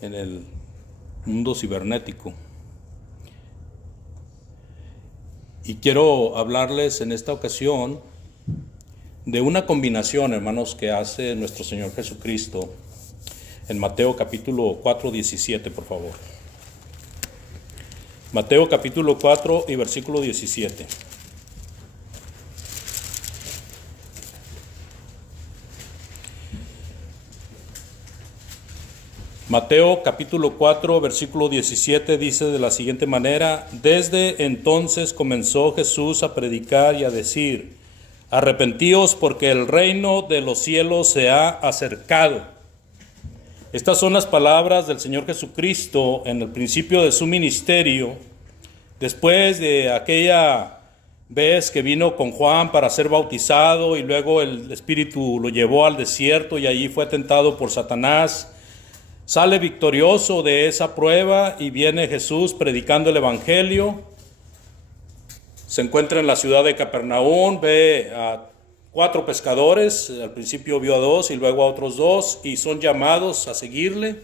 en el mundo cibernético. Y quiero hablarles en esta ocasión de una combinación, hermanos, que hace nuestro Señor Jesucristo en Mateo capítulo 4, 17, por favor. Mateo capítulo 4 y versículo 17. Mateo capítulo 4, versículo 17 dice de la siguiente manera: Desde entonces comenzó Jesús a predicar y a decir: arrepentíos porque el reino de los cielos se ha acercado. Estas son las palabras del Señor Jesucristo en el principio de su ministerio, después de aquella vez que vino con Juan para ser bautizado y luego el Espíritu lo llevó al desierto y allí fue tentado por Satanás. Sale victorioso de esa prueba y viene Jesús predicando el Evangelio. Se encuentra en la ciudad de Capernaum, ve a 4 pescadores, al principio vio a 2 y luego a otros 2 y son llamados a seguirle.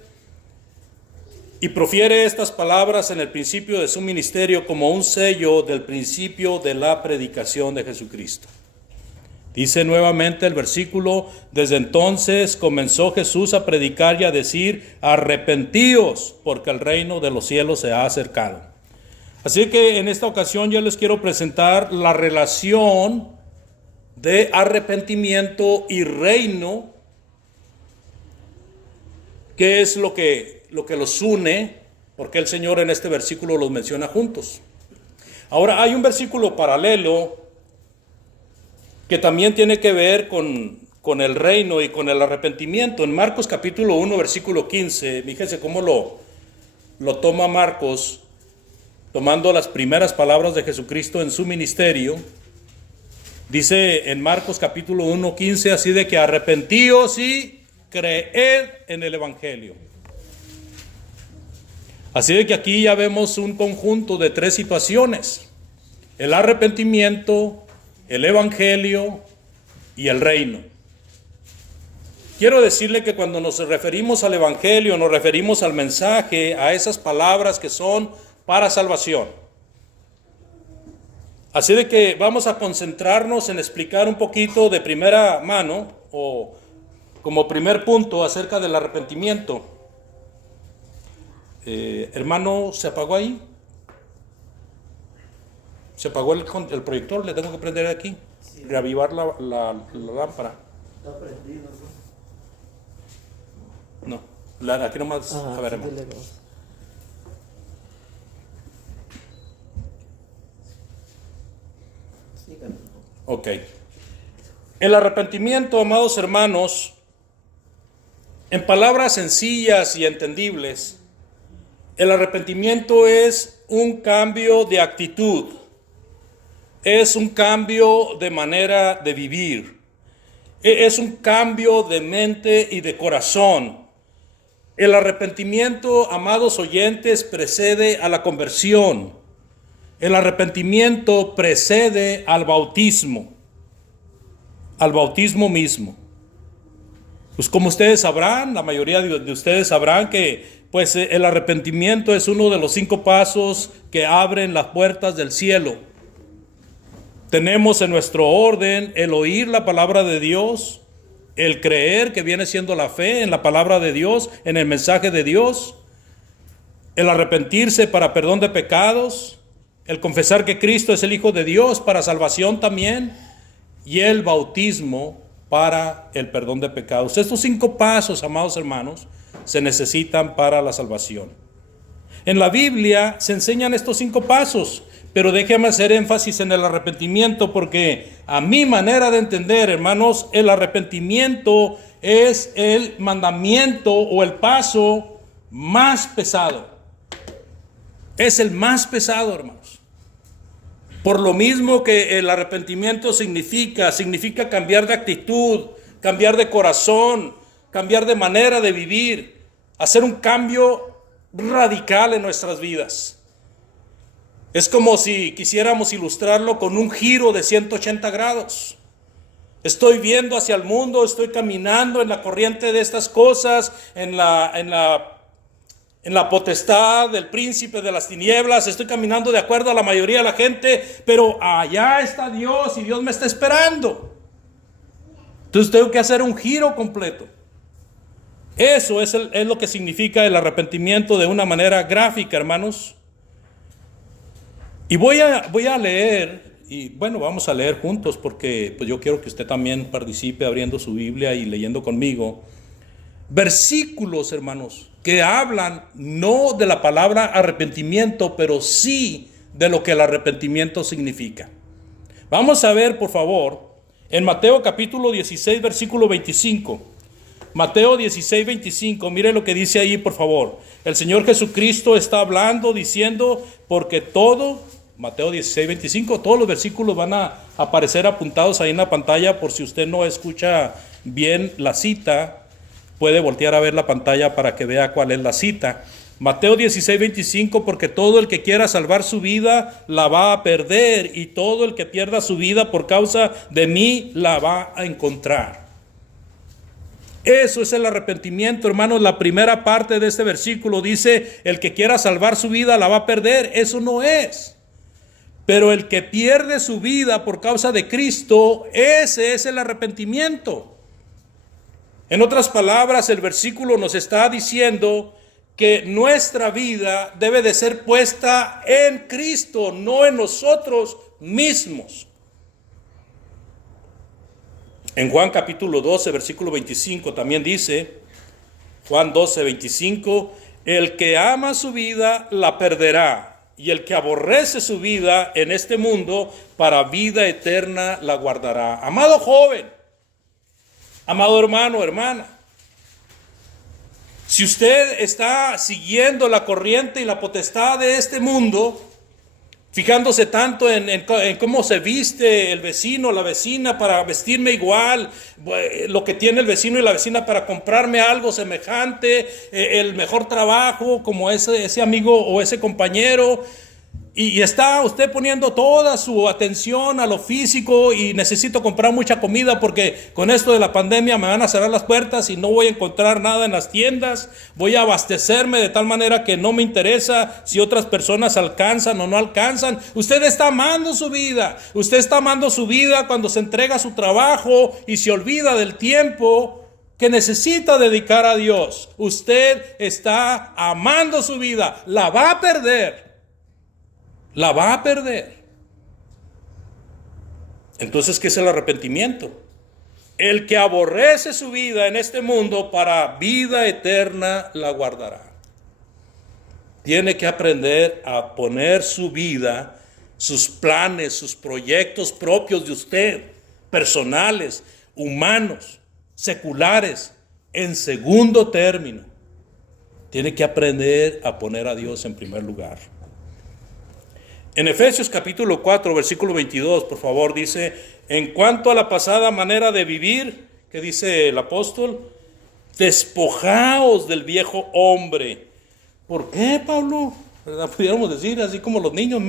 Y profiere estas palabras en el principio de su ministerio como un sello del principio de la predicación de Jesucristo. Dice nuevamente el versículo: desde entonces comenzó Jesús a predicar y a decir: arrepentíos, porque el reino de los cielos se ha acercado. Así que en esta ocasión yo les quiero presentar la relación de arrepentimiento y reino, que es lo que los une, porque el Señor en este versículo los menciona juntos. Ahora hay un versículo paralelo que también tiene que ver con el reino y con el arrepentimiento. En Marcos capítulo 1, versículo 15, fíjense cómo lo toma Marcos, tomando las primeras palabras de Jesucristo en su ministerio. Dice en Marcos capítulo 1, 15, así de que arrepentíos y creed en el Evangelio. Así de que aquí ya vemos un conjunto de 3 situaciones: el arrepentimiento, el Evangelio y el reino. Quiero decirle que cuando nos referimos al Evangelio, nos referimos al mensaje, a esas palabras que son para salvación. Así de que vamos a concentrarnos en explicar un poquito de primera mano, o como primer punto, acerca del arrepentimiento. Hermano, ¿se apagó ahí? ¿Se apagó el proyector? ¿Le tengo que prender aquí? Sí. ¿Reavivar la lámpara? Está prendido, ¿no? No, aquí nomás. A ver, hermano. Ok. El arrepentimiento, amados hermanos, en palabras sencillas y entendibles, el arrepentimiento es un cambio de actitud. Es un cambio de manera de vivir. Es un cambio de mente y de corazón. El arrepentimiento, amados oyentes, precede a la conversión. El arrepentimiento precede al bautismo mismo. Pues como ustedes sabrán, la mayoría de ustedes sabrán que pues el arrepentimiento es uno de los 5 pasos que abren las puertas del cielo. Tenemos en nuestro orden el oír la palabra de Dios, el creer, que viene siendo la fe en la palabra de Dios, en el mensaje de Dios, el arrepentirse para perdón de pecados, el confesar que Cristo es el Hijo de Dios para salvación también, y el bautismo para el perdón de pecados. Estos 5 pasos, amados hermanos, se necesitan para la salvación. En la Biblia se enseñan estos 5 pasos, pero déjeme hacer énfasis en el arrepentimiento, porque a mi manera de entender, hermanos, el arrepentimiento es el mandamiento o el paso más pesado. Es el más pesado, hermanos. Por lo mismo que el arrepentimiento significa cambiar de actitud, cambiar de corazón, cambiar de manera de vivir, hacer un cambio radical en nuestras vidas. Es como si quisiéramos ilustrarlo con un giro de 180 grados. Estoy viendo hacia el mundo, estoy caminando en la corriente de estas cosas, en la en la potestad del príncipe de las tinieblas, estoy caminando de acuerdo a la mayoría de la gente, pero allá está Dios y Dios me está esperando. Entonces tengo que hacer un giro completo. Eso es lo que significa el arrepentimiento de una manera gráfica, hermanos. Y voy a leer, y bueno, vamos a leer juntos porque pues yo quiero que usted también participe abriendo su Biblia y leyendo conmigo. Versículos, hermanos, que hablan no de la palabra arrepentimiento, pero sí de lo que el arrepentimiento significa. Vamos a ver, por favor, en Mateo capítulo 16, versículo 25. Mateo 16, 25, mire lo que dice ahí, por favor. El Señor Jesucristo está hablando, diciendo, porque todo, Mateo 16, 25, todos los versículos van a aparecer apuntados ahí en la pantalla, por si usted no escucha bien la cita, puede voltear a ver la pantalla para que vea cuál es la cita. Mateo 16, 25, porque todo el que quiera salvar su vida la va a perder, y todo el que pierda su vida por causa de mí la va a encontrar. Eso es el arrepentimiento, hermanos. La primera parte de este versículo dice, el que quiera salvar su vida la va a perder. Eso no es. Pero el que pierde su vida por causa de Cristo, ese es el arrepentimiento. En otras palabras, el versículo nos está diciendo que nuestra vida debe de ser puesta en Cristo, no en nosotros mismos. En Juan capítulo 12, versículo 25 también dice, Juan 12, 25, el que ama su vida la perderá, y el que aborrece su vida en este mundo, para vida eterna la guardará. Amado joven, amado hermano, hermana, si usted está siguiendo la corriente y la potestad de este mundo, fijándose tanto en cómo se viste el vecino, la vecina, para vestirme igual, lo que tiene el vecino y la vecina para comprarme algo semejante, el mejor trabajo como ese amigo o ese compañero, y está usted poniendo toda su atención a lo físico, y necesito comprar mucha comida porque con esto de la pandemia me van a cerrar las puertas y no voy a encontrar nada en las tiendas. Voy a abastecerme de tal manera que no me interesa si otras personas alcanzan o no alcanzan. Usted está amando su vida. Usted está amando su vida cuando se entrega a su trabajo y se olvida del tiempo que necesita dedicar a Dios. Usted está amando su vida. La va a perder. La va a perder. Entonces, ¿qué es el arrepentimiento? El que aborrece su vida en este mundo, para vida eterna la guardará. Tiene que aprender a poner su vida, sus planes, sus proyectos propios de usted, personales, humanos, seculares, en segundo término. Tiene que aprender a poner a Dios en primer lugar. En Efesios capítulo 4, versículo 22, por favor, dice, en cuanto a la pasada manera de vivir, ¿qué dice el apóstol? Despojaos del viejo hombre. ¿Por qué, Pablo? ¿Verdad? Pudiéramos decir así como los niños,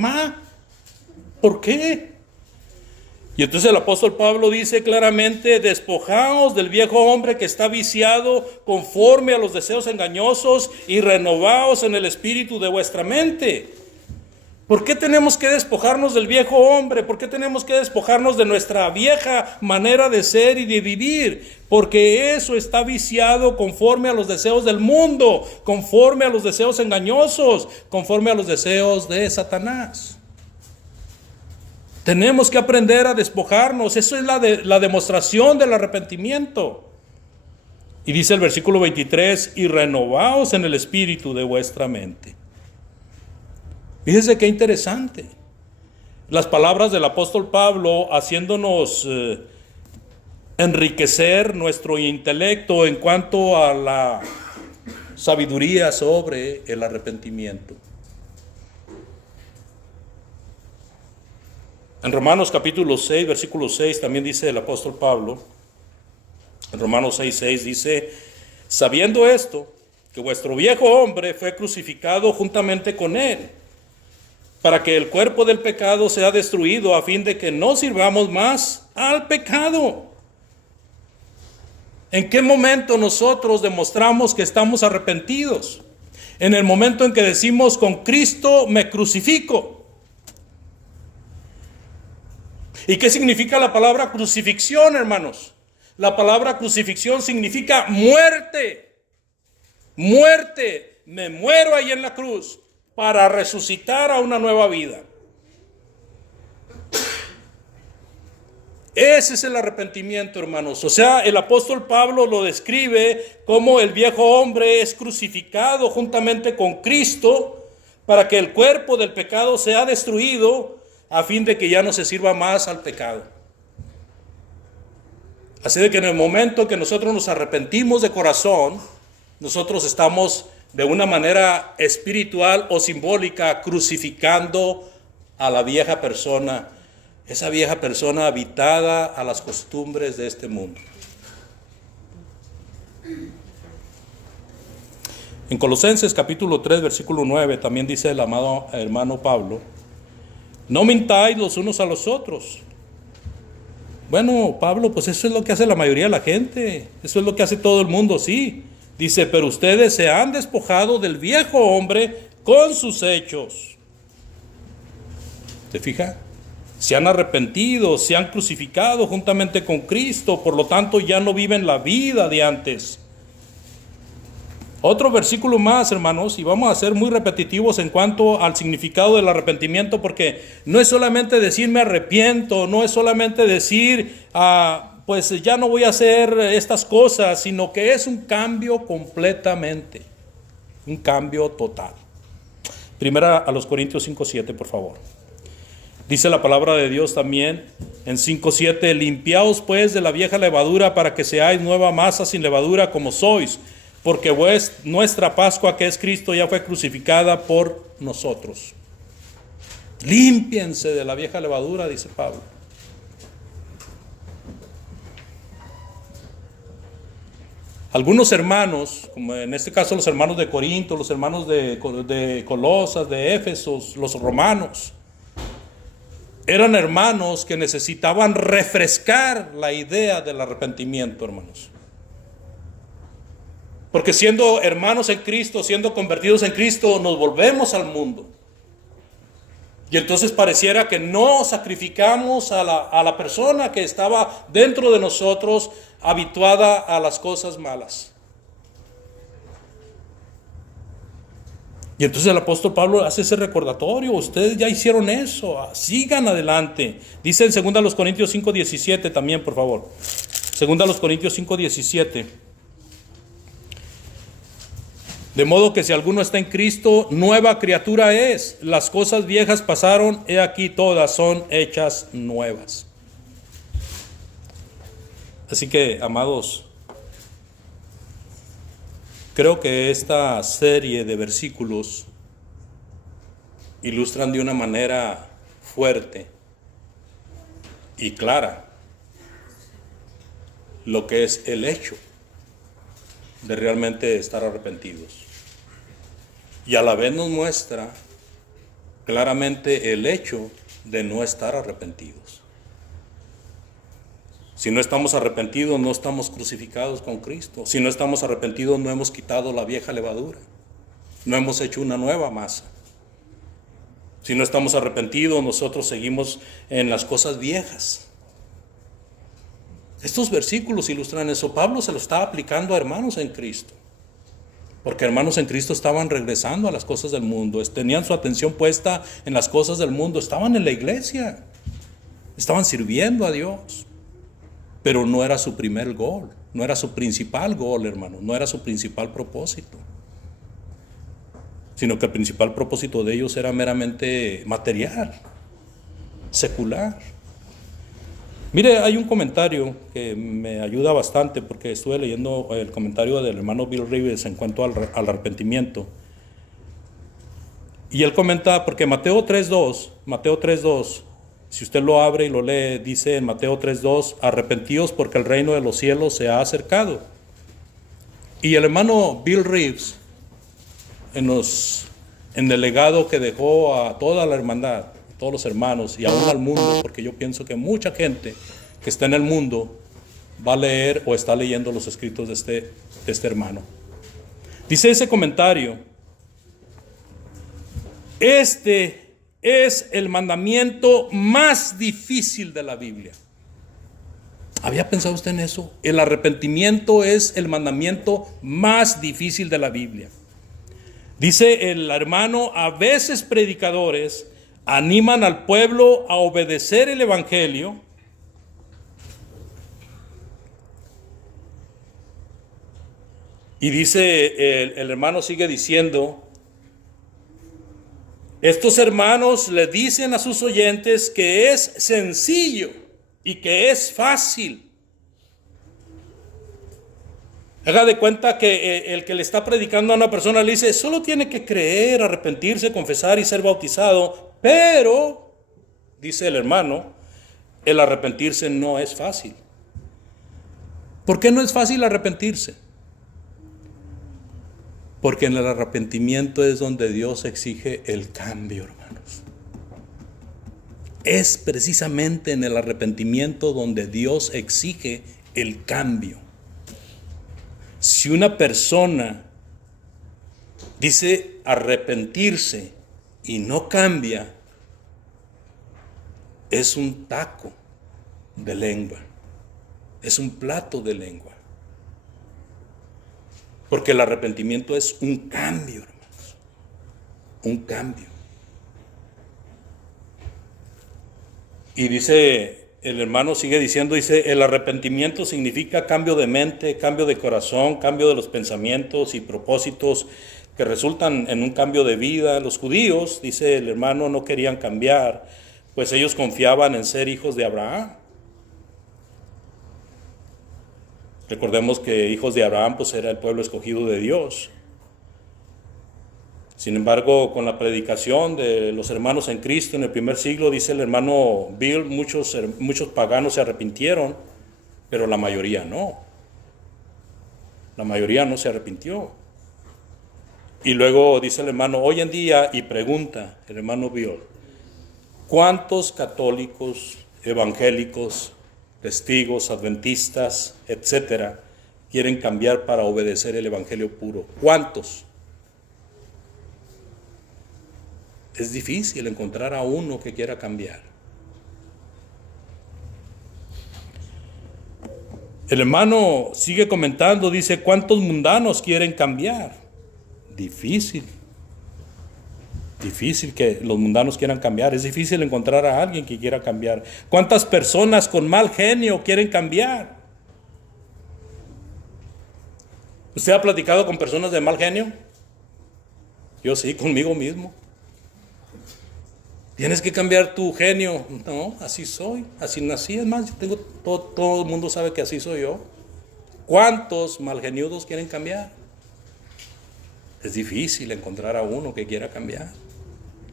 ¿por qué? Y entonces el apóstol Pablo dice claramente, despojaos del viejo hombre que está viciado conforme a los deseos engañosos, y renovaos en el espíritu de vuestra mente. ¿Por qué tenemos que despojarnos del viejo hombre? ¿Por qué tenemos que despojarnos de nuestra vieja manera de ser y de vivir? Porque eso está viciado conforme a los deseos del mundo, conforme a los deseos engañosos, conforme a los deseos de Satanás. Tenemos que aprender a despojarnos. Eso es la demostración del arrepentimiento. Y dice el versículo 23, y renovaos en el espíritu de vuestra mente. Fíjese qué interesante. Las palabras del apóstol Pablo haciéndonos enriquecer nuestro intelecto en cuanto a la sabiduría sobre el arrepentimiento. En Romanos capítulo 6, versículo 6 también dice el apóstol Pablo, en Romanos 6, 6 dice, sabiendo esto, que vuestro viejo hombre fue crucificado juntamente con él, para que el cuerpo del pecado sea destruido, a fin de que no sirvamos más al pecado. ¿En qué momento nosotros demostramos que estamos arrepentidos? En el momento en que decimos con Cristo me crucifico. ¿Y qué significa la palabra crucifixión, hermanos? La palabra crucifixión significa muerte. Muerte. Me muero ahí en la cruz para resucitar a una nueva vida. Ese es el arrepentimiento, hermanos. O sea, el apóstol Pablo lo describe como el viejo hombre es crucificado juntamente con Cristo para que el cuerpo del pecado sea destruido a fin de que ya no se sirva más al pecado. Así de que en el momento que nosotros nos arrepentimos de corazón, nosotros estamos de una manera espiritual o simbólica crucificando a la vieja persona. Esa vieja persona habitada a las costumbres de este mundo. En Colosenses capítulo 3, versículo 9, también dice el amado hermano Pablo: no mintáis los unos a los otros. Bueno, Pablo, pues eso es lo que hace la mayoría de la gente. Eso es lo que hace todo el mundo, sí. Dice, pero ustedes se han despojado del viejo hombre con sus hechos. ¿Se fija? Se han arrepentido, se han crucificado juntamente con Cristo, por lo tanto ya no viven la vida de antes. Otro versículo más, hermanos, y vamos a ser muy repetitivos en cuanto al significado del arrepentimiento, porque no es solamente decir me arrepiento, no es solamente decir pues ya no voy a hacer estas cosas, sino que es un cambio completamente, un cambio total. Primera a los Corintios 5:7, por favor. Dice la palabra de Dios también en 5:7, limpiaos pues de la vieja levadura para que seáis nueva masa sin levadura como sois, porque nuestra Pascua, que es Cristo, ya fue crucificada por nosotros. Límpiense de la vieja levadura, dice Pablo. Algunos hermanos, como en este caso los hermanos de Corinto, los hermanos de Colosas, de Éfeso, los romanos, eran hermanos que necesitaban refrescar la idea del arrepentimiento, hermanos. Porque siendo hermanos en Cristo, siendo convertidos en Cristo, nos volvemos al mundo. Y entonces pareciera que no sacrificamos a la persona que estaba dentro de nosotros, habituada a las cosas malas. Y entonces el apóstol Pablo hace ese recordatorio: ustedes ya hicieron eso, sigan adelante. Dice en 2 Corintios 5:17 también, por favor. 2 Corintios 5:17. De modo que si alguno está en Cristo, nueva criatura es. Las cosas viejas pasaron, he aquí todas son hechas nuevas. Así que, amados, creo que esta serie de versículos ilustran de una manera fuerte y clara lo que es el hecho de realmente estar arrepentidos. Y a la vez nos muestra claramente el hecho de no estar arrepentidos. Si no estamos arrepentidos, no estamos crucificados con Cristo. Si no estamos arrepentidos, no hemos quitado la vieja levadura. No hemos hecho una nueva masa. Si no estamos arrepentidos, nosotros seguimos en las cosas viejas. Estos versículos ilustran eso. Pablo se lo estaba aplicando a hermanos en Cristo. Porque hermanos en Cristo estaban regresando a las cosas del mundo. Tenían su atención puesta en las cosas del mundo. Estaban en la iglesia. Estaban sirviendo a Dios. Pero no era su primer gol. No era su principal gol, hermano. No era su principal propósito. Sino que el principal propósito de ellos era meramente material, secular. Mire, hay un comentario que me ayuda bastante, porque estuve leyendo el comentario del hermano Bill Rivers en cuanto al arrepentimiento. Y él comenta, porque Mateo 3:2, si usted lo abre y lo lee, dice en Mateo 3:2, arrepentíos porque el reino de los cielos se ha acercado. Y el hermano Bill Reeves, en el legado que dejó a toda la hermandad, a todos los hermanos y aún al mundo, porque yo pienso que mucha gente que está en el mundo va a leer o está leyendo los escritos de este hermano. Dice ese comentario Este es el mandamiento más difícil de la Biblia. ¿Había pensado usted en eso? El arrepentimiento es el mandamiento más difícil de la Biblia. Dice el hermano, a veces predicadores animan al pueblo a obedecer el evangelio. Y dice, el hermano sigue diciendo, estos hermanos le dicen a sus oyentes que es sencillo y que es fácil. Haga de cuenta que el que le está predicando a una persona le dice, solo tiene que creer, arrepentirse, confesar y ser bautizado. Pero, dice el hermano, el arrepentirse no es fácil. ¿Por qué no es fácil arrepentirse? Porque en el arrepentimiento es donde Dios exige el cambio, hermanos. Es precisamente en el arrepentimiento donde Dios exige el cambio. Si una persona dice arrepentirse y no cambia, es un taco de lengua, es un plato de lengua. Porque el arrepentimiento es un cambio, hermanos, un cambio. Y dice, el hermano sigue diciendo, dice, el arrepentimiento significa cambio de mente, cambio de corazón, cambio de los pensamientos y propósitos que resultan en un cambio de vida. Los judíos, dice el hermano, no querían cambiar, pues ellos confiaban en ser hijos de Abraham. Recordemos que hijos de Abraham pues era el pueblo escogido de Dios. Sin embargo, con la predicación de los hermanos en Cristo en el primer siglo, dice el hermano Bill, muchos paganos se arrepintieron, pero la mayoría no. La mayoría no se arrepintió. Y luego dice el hermano, hoy en día, y pregunta el hermano Bill, ¿cuántos católicos, evangélicos, testigos, adventistas, etcétera, quieren cambiar para obedecer el evangelio puro? ¿Cuántos? Es difícil encontrar a uno que quiera cambiar. El hermano sigue comentando, dice, ¿cuántos mundanos quieren cambiar? Difícil que los mundanos quieran cambiar. Es difícil encontrar a alguien que quiera cambiar. ¿Cuántas personas con mal genio quieren cambiar? ¿Usted ha platicado con personas de mal genio? Yo sí, conmigo mismo. Tienes que cambiar tu genio. No, así soy, así nací. Es más, yo tengo, todo el mundo sabe que así soy yo. ¿Cuántos malgeniudos quieren cambiar? Es difícil encontrar a uno que quiera cambiar.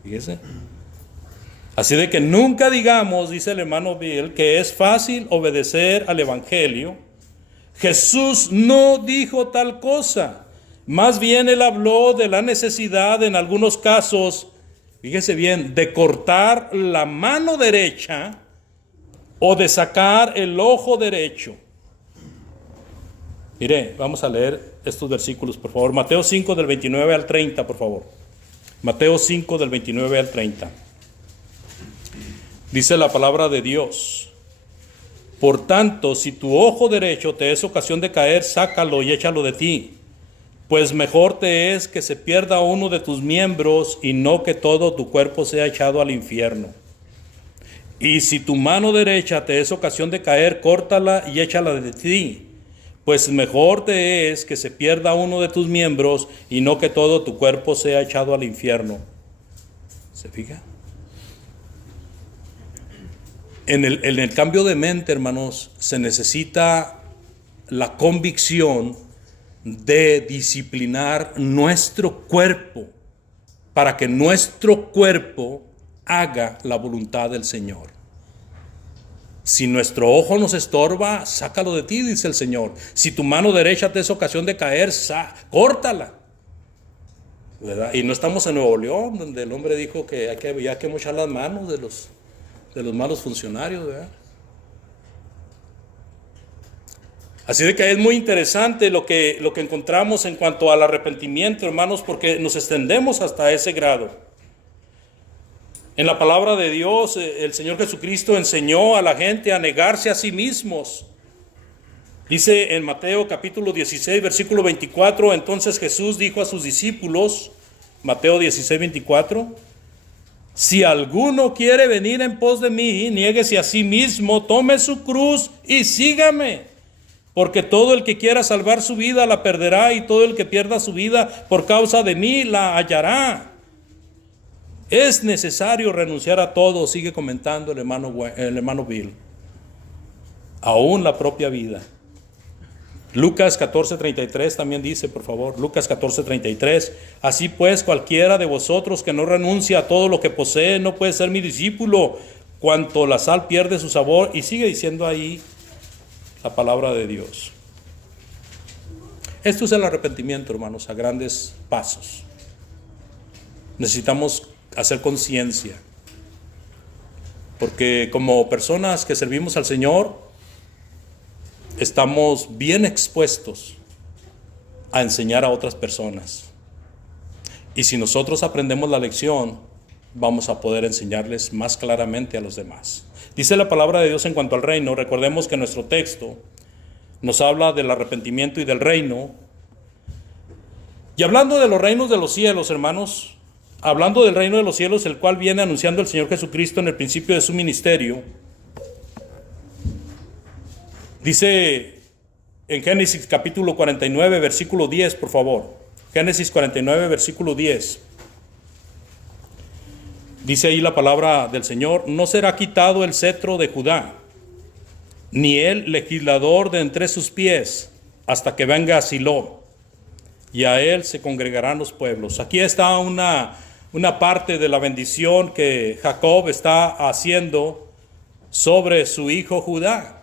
Fíjese. Así de que nunca digamos, dice el hermano Bill, que es fácil obedecer al evangelio. Jesús no dijo tal cosa. Más bien él habló de la necesidad en algunos casos, fíjese bien, de cortar la mano derecha o de sacar el ojo derecho. Mire, vamos a leer estos versículos, por favor. Mateo 5 del 29 al 30, por favor. Mateo 5 del 29 al 30. Dice la palabra de Dios. Por tanto, si tu ojo derecho te es ocasión de caer, sácalo y échalo de ti. Pues mejor te es que se pierda uno de tus miembros y no que todo tu cuerpo sea echado al infierno. Y si tu mano derecha te es ocasión de caer, córtala y échala de ti. Pues mejor te es que se pierda uno de tus miembros y no que todo tu cuerpo sea echado al infierno. ¿Se fija? En el cambio de mente, hermanos, se necesita la convicción de disciplinar nuestro cuerpo para que nuestro cuerpo haga la voluntad del Señor. Si nuestro ojo nos estorba, sácalo de ti, dice el Señor. Si tu mano derecha te es ocasión de caer, córtala. ¿Verdad? Y no estamos en Nuevo León, donde el hombre dijo que hay que mochar las manos de los malos funcionarios, ¿verdad? Así de que es muy interesante lo que encontramos en cuanto al arrepentimiento, hermanos, porque nos extendemos hasta ese grado. En la palabra de Dios, el Señor Jesucristo enseñó a la gente a negarse a sí mismos. Dice en Mateo capítulo 16, versículo 24, entonces Jesús dijo a sus discípulos, Mateo 16, 24, si alguno quiere venir en pos de mí, niéguese a sí mismo, tome su cruz y sígame. Porque todo el que quiera salvar su vida la perderá, y todo el que pierda su vida por causa de mí la hallará. Es necesario renunciar a todo, sigue comentando el hermano Bill, aún la propia vida. Lucas 14:33 también dice, por favor, Lucas 14:33, así pues cualquiera de vosotros que no renuncia a todo lo que posee no puede ser mi discípulo. Cuanto la sal pierde su sabor, y sigue diciendo ahí la palabra de Dios. Esto es el arrepentimiento, hermanos, a grandes pasos. Necesitamos hacer conciencia, porque como personas que servimos al Señor, estamos bien expuestos a enseñar a otras personas. Y si nosotros aprendemos la lección, vamos a poder enseñarles más claramente a los demás. Dice la palabra de Dios en cuanto al reino. Recordemos que nuestro texto nos habla del arrepentimiento y del reino. Y hablando de los reinos de los cielos, hermanos, hablando del reino de los cielos, el cual viene anunciando el Señor Jesucristo en el principio de su ministerio, dice en Génesis capítulo 49, versículo 10, por favor. Génesis 49, versículo 10. Dice ahí la palabra del Señor, no será quitado el cetro de Judá, ni el legislador de entre sus pies, hasta que venga a Silo, y a él se congregarán los pueblos. Aquí está una parte de la bendición que Jacob está haciendo sobre su hijo Judá.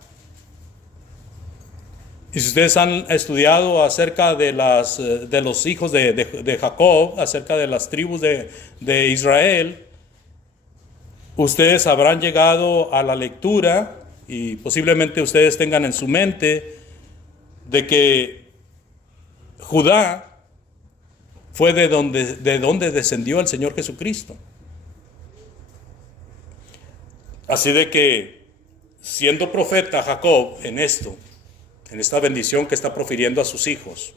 Y si ustedes han estudiado acerca de los hijos de Jacob, acerca de las tribus de Israel, ustedes habrán llegado a la lectura, y posiblemente ustedes tengan en su mente, de que Judá fue de donde descendió el Señor Jesucristo. Así de que, siendo profeta Jacob en esta bendición que está profiriendo a sus hijos,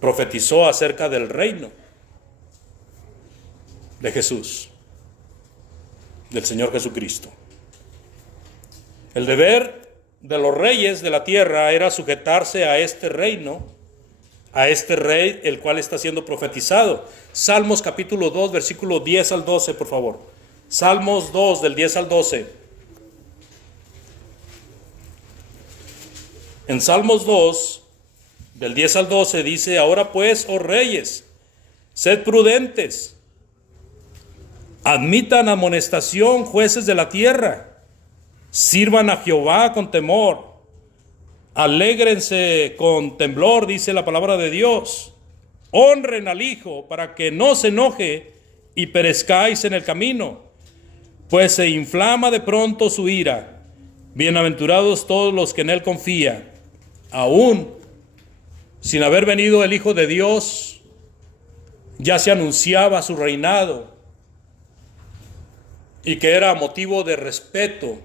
profetizó acerca del reino de Jesús, del Señor Jesucristo. El deber de los reyes de la tierra era sujetarse a este reino, a este rey, el cual está siendo profetizado. Salmos capítulo 2, versículo 10 al 12, por favor. Salmos 2, del 10 al 12. En Salmos 2, del 10 al 12, dice, ahora pues, oh reyes, sed prudentes, admitan amonestación jueces de la tierra, sirvan a Jehová con temor, alégrense con temblor, dice la palabra de Dios, honren al Hijo para que no se enoje y perezcáis en el camino, pues se inflama de pronto su ira. Bienaventurados todos los que en él confían. Aún sin haber venido el Hijo de Dios, ya se anunciaba su reinado, y que era motivo de respeto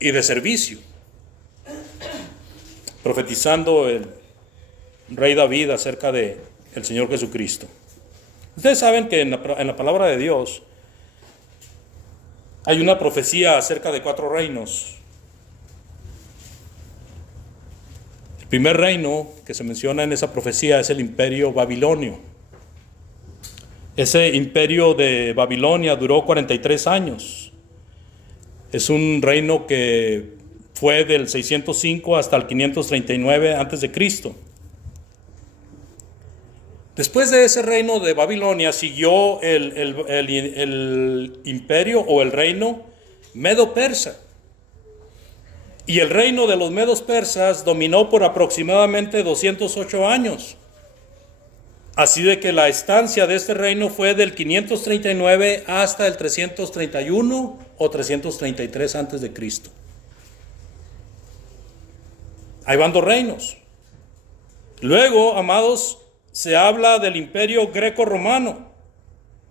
y de servicio, profetizando el rey David acerca de el Señor Jesucristo. Ustedes saben que en la palabra de Dios hay una profecía acerca de 4 reinos. El primer reino que se menciona en esa profecía es el imperio babilonio. Ese imperio de Babilonia duró 43 años. Es un reino que fue del 605 hasta el 539 a.C. Después de ese reino de Babilonia siguió el imperio o el reino medo-persa. Y el reino de los medos persas dominó por aproximadamente 208 años. Así de que la estancia de este reino fue del 539 hasta el 331 o 333 antes de Cristo. Ahí van 2 reinos. Luego, amados, se habla del imperio greco-romano,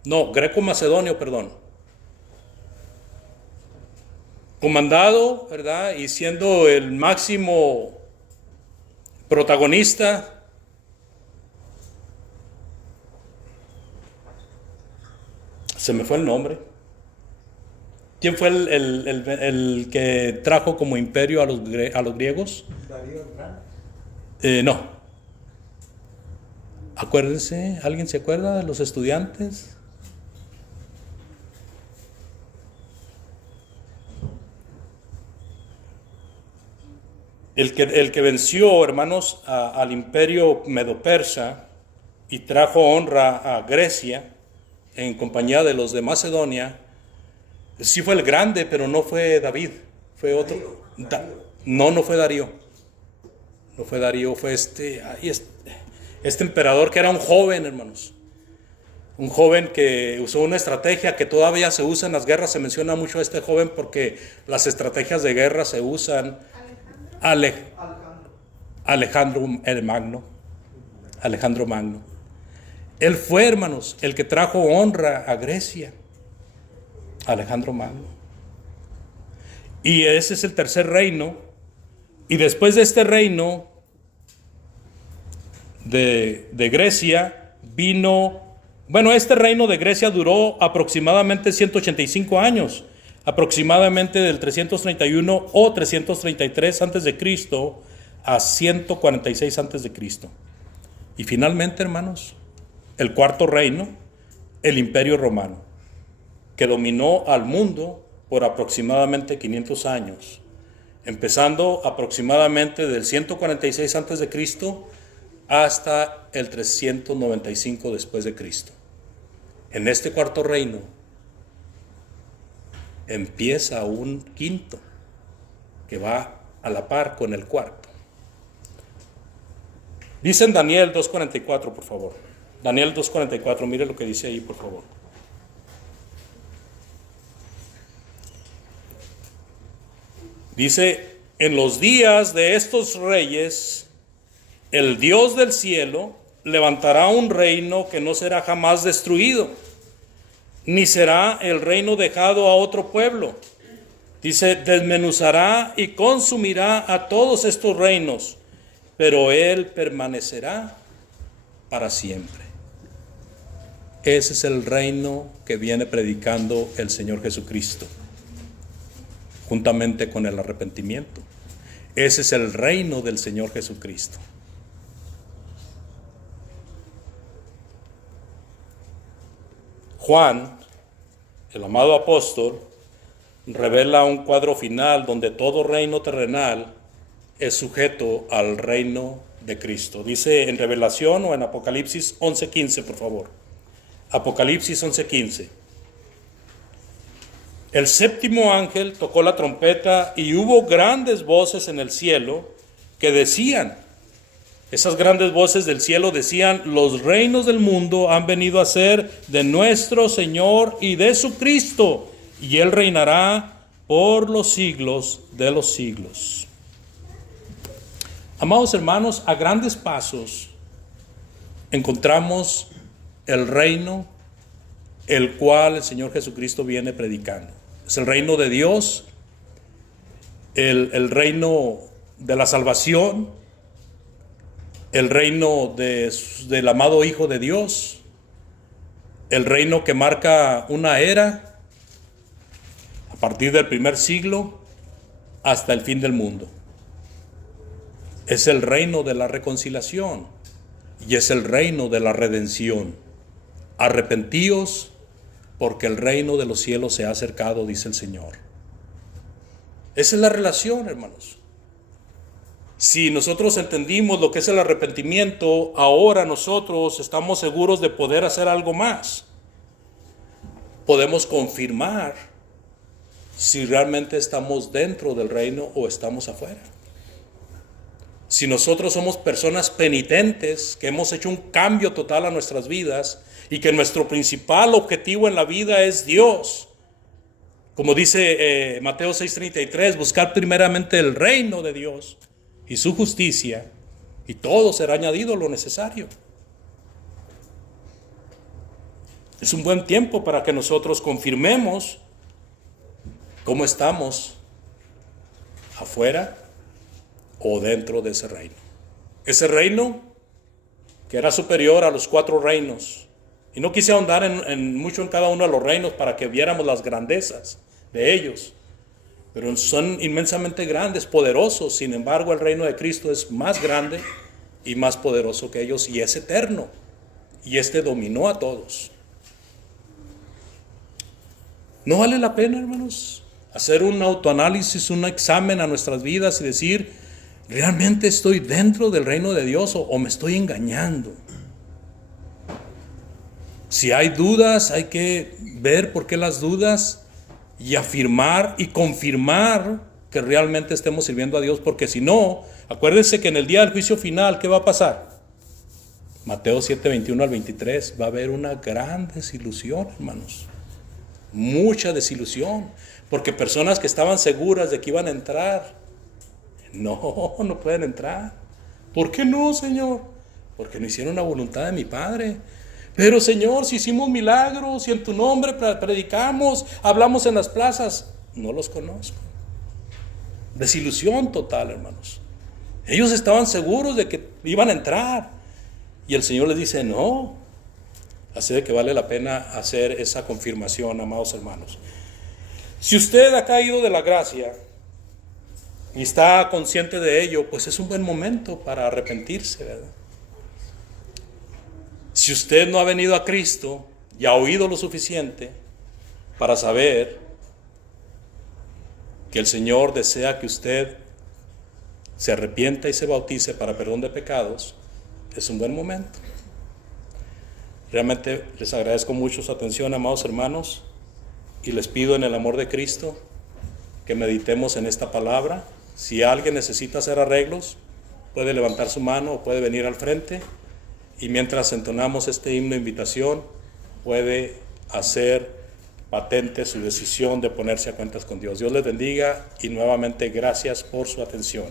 No, greco-macedonio, perdón. Comandado, ¿verdad? Y siendo el máximo protagonista. Se me fue el nombre. ¿Quién fue el que trajo como imperio a los griegos? Darío el Grande. No. Acuérdense, ¿alguien se acuerda de los estudiantes? El que venció, hermanos, al imperio medo-persa y trajo honra a Grecia en compañía de los de Macedonia, sí fue el grande, pero no fue David, fue otro. No fue Darío. No fue Darío, fue este emperador que era un joven, hermanos. Un joven que usó una estrategia que todavía se usa en las guerras. Se menciona mucho a este joven porque las estrategias de guerra se usan. Alejandro el Magno. Alejandro Magno. Él fue, hermanos, el que trajo honra a Grecia. Alejandro Magno. Y ese es el tercer reino. Y después de este reino de Grecia vino... Bueno, este reino de Grecia duró aproximadamente 185 años. Aproximadamente del 331 o 333 antes de Cristo a 146 antes de Cristo. Y finalmente, hermanos, el cuarto reino, el Imperio Romano, que dominó al mundo por aproximadamente 500 años, empezando aproximadamente del 146 antes de Cristo hasta el 395 después de Cristo. En este cuarto reino empieza un quinto que va a la par con el cuarto. Dice en Daniel 2:44, por favor. Daniel 2:44, mire lo que dice ahí, por favor. Dice, en los días de estos reyes, el Dios del cielo levantará un reino que no será jamás destruido, ni será el reino dejado a otro pueblo. Dice, desmenuzará y consumirá a todos estos reinos, pero él permanecerá para siempre. Ese es el reino que viene predicando el Señor Jesucristo, juntamente con el arrepentimiento. Ese es el reino del Señor Jesucristo. Juan, el amado apóstol, revela un cuadro final donde todo reino terrenal es sujeto al reino de Cristo. Dice en Revelación o en Apocalipsis 11:15, por favor. Apocalipsis 11:15. El séptimo ángel tocó la trompeta y hubo grandes voces en el cielo que decían, esas grandes voces del cielo decían, los reinos del mundo han venido a ser de nuestro Señor y de su Cristo, y Él reinará por los siglos de los siglos. Amados hermanos, a grandes pasos encontramos el reino el cual el Señor Jesucristo viene predicando. Es el reino de Dios, el reino de la salvación, el reino del amado Hijo de Dios, el reino que marca una era a partir del primer siglo hasta el fin del mundo. Es el reino de la reconciliación y es el reino de la redención. Arrepentíos porque el reino de los cielos se ha acercado, dice el Señor. Esa es la relación, hermanos. Si nosotros entendimos lo que es el arrepentimiento, ahora nosotros estamos seguros de poder hacer algo más. Podemos confirmar si realmente estamos dentro del reino o estamos afuera. Si nosotros somos personas penitentes, que hemos hecho un cambio total a nuestras vidas y que nuestro principal objetivo en la vida es Dios. Como dice Mateo 6:33, buscar primeramente el reino de Dios y su justicia, y todo será añadido lo necesario. Es un buen tiempo para que nosotros confirmemos cómo estamos afuera o dentro de ese reino. Ese reino que era superior a los 4 reinos. Y no quise ahondar mucho en cada uno de los reinos para que viéramos las grandezas de ellos. Pero son inmensamente grandes, poderosos. Sin embargo, el reino de Cristo es más grande y más poderoso que ellos y es eterno. Y este dominó a todos. ¿No vale la pena, hermanos, hacer un autoanálisis, un examen a nuestras vidas y decir, ¿realmente estoy dentro del reino de Dios o me estoy engañando? Si hay dudas, hay que ver por qué las dudas y afirmar y confirmar que realmente estemos sirviendo a Dios, porque si no, acuérdense que en el día del juicio final, ¿qué va a pasar? Mateo 7, 21 al 23, va a haber una gran desilusión, hermanos. Mucha desilusión, porque personas que estaban seguras de que iban a entrar, no pueden entrar. ¿Por qué no, Señor? Porque no hicieron la voluntad de mi Padre. Pero, Señor, si hicimos milagros, si en tu nombre predicamos, hablamos en las plazas, no los conozco. Desilusión total, hermanos. Ellos estaban seguros de que iban a entrar y el Señor les dice no. Así de que vale la pena hacer esa confirmación, amados hermanos. Si usted ha caído de la gracia y está consciente de ello, pues es un buen momento para arrepentirse, ¿verdad? Si usted no ha venido a Cristo y ha oído lo suficiente para saber que el Señor desea que usted se arrepienta y se bautice para perdón de pecados, es un buen momento. Realmente les agradezco mucho su atención, amados hermanos, y les pido en el amor de Cristo que meditemos en esta palabra. Si alguien necesita hacer arreglos, puede levantar su mano o puede venir al frente, y mientras entonamos este himno de invitación, puede hacer patente su decisión de ponerse a cuentas con Dios. Dios les bendiga y nuevamente gracias por su atención.